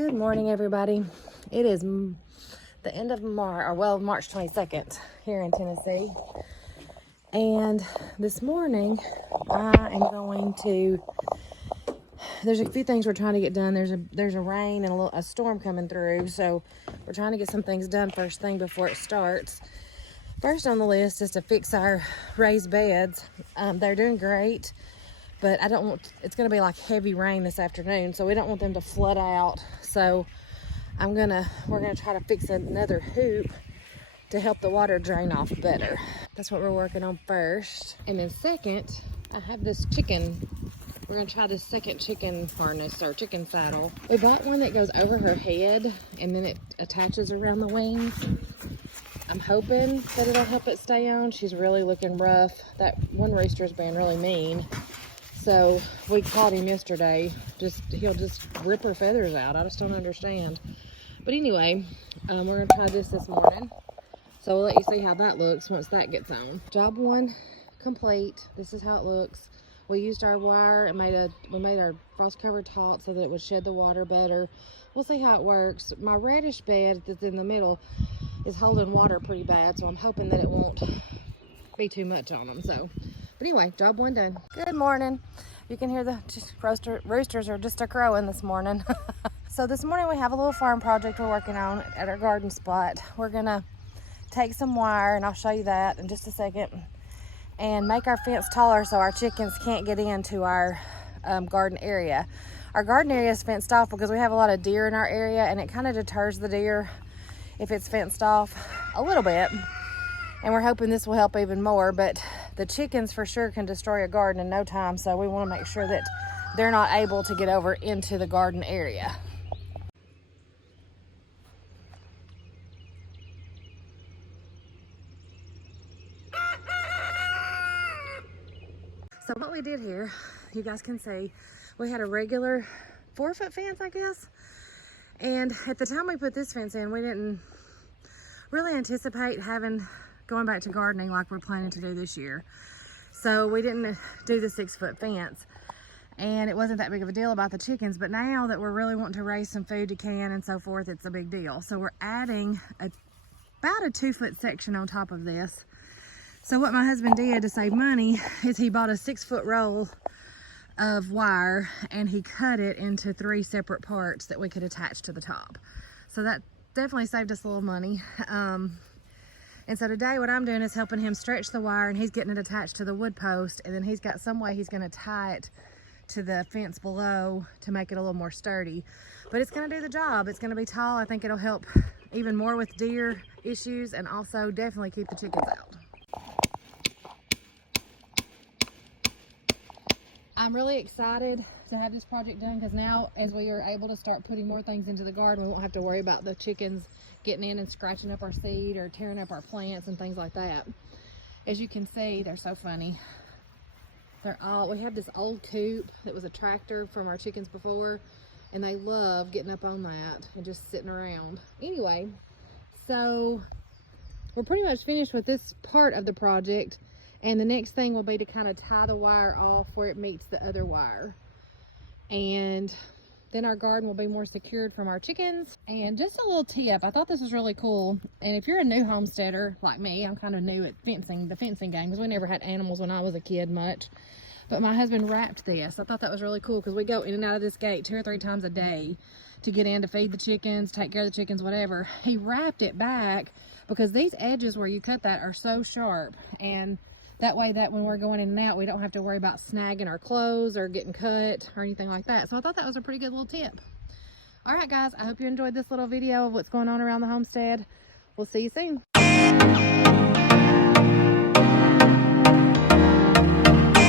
Good morning, everybody. It is the end of March, or well, March 22nd here in Tennessee. And this morning, I am going to, there's a few things we're trying to get done. There's a rain and a storm coming through. So we're trying to get some things done first thing before it starts. First on the list is to fix our raised beds. They're doing great. But it's going to be like heavy rain this afternoon, so we don't want them to flood out. So we're going to try to fix another hoop to help the water drain off better. That's what we're working on first. And then second, I have this chicken. We're going to try this second chicken harness or chicken saddle. We bought one that goes over her head and then it attaches around the wings. I'm hoping that it'll help it stay on. She's really looking rough. That one rooster's being really mean. So we caught him yesterday. He'll just rip her feathers out. I just don't understand. But anyway, we're gonna try this morning. So we'll let you see how that looks once that gets on. Job one complete. This is how it looks. We used our wire and we made our frost cover taut so that it would shed the water better. We'll see how it works. My reddish bed that's in the middle is holding water pretty bad, so I'm hoping that it won't be too much on them. But anyway, job one done. Good morning. You can hear the roosters are just crowing this morning. So this morning we have a little farm project we're working on at our garden spot. We're gonna take some wire, and I'll show you that in just a second, and make our fence taller so our chickens can't get into our garden area. Our garden area is fenced off because we have a lot of deer in our area, and it kind of deters the deer if it's fenced off a little bit. And we're hoping this will help even more, but the chickens for sure can destroy a garden in no time, so we want to make sure that they're not able to get over into the garden area. So what we did here, you guys can see, we had a regular 4-foot fence, I guess. And at the time we put this fence in, we didn't really anticipate going back to gardening like we're planning to do this year. So we didn't do the 6-foot fence, and it wasn't that big of a deal about the chickens, but now that we're really wanting to raise some food to can and so forth, it's a big deal. So we're adding about a 2-foot section on top of this. So what my husband did to save money is he bought a 6-foot roll of wire and he cut it into 3 separate parts that we could attach to the top. So that definitely saved us a little money. And so today what I'm doing is helping him stretch the wire, and he's getting it attached to the wood post, and then he's got some way he's going to tie it to the fence below to make it a little more sturdy. But it's going to do the job. It's going to be tall. I think it'll help even more with deer issues, and also definitely keep the chickens out. I'm really excited to have this project done because now as we are able to start putting more things into the garden, we won't have to worry about the chickens getting in and scratching up our seed or tearing up our plants and things like that. As you can see, they're so funny. We have this old coop that was a tractor from our chickens before, and they love getting up on that and just sitting around. Anyway, so we're pretty much finished with this part of the project. And the next thing will be to kind of tie the wire off where it meets the other wire. And then our garden will be more secured from our chickens. And just a little tip, I thought this was really cool. And if you're a new homesteader like me, I'm kind of new at the fencing game, because we never had animals when I was a kid much. But my husband wrapped this. I thought that was really cool because we go in and out of this gate 2 or 3 times a day to get in to feed the chickens, take care of the chickens, whatever. He wrapped it back because these edges where you cut that are so sharp, and that way that when we're going in and out, we don't have to worry about snagging our clothes or getting cut or anything like that. So I thought that was a pretty good little tip. All right, guys, I hope you enjoyed this little video of what's going on around the homestead. We'll see you soon.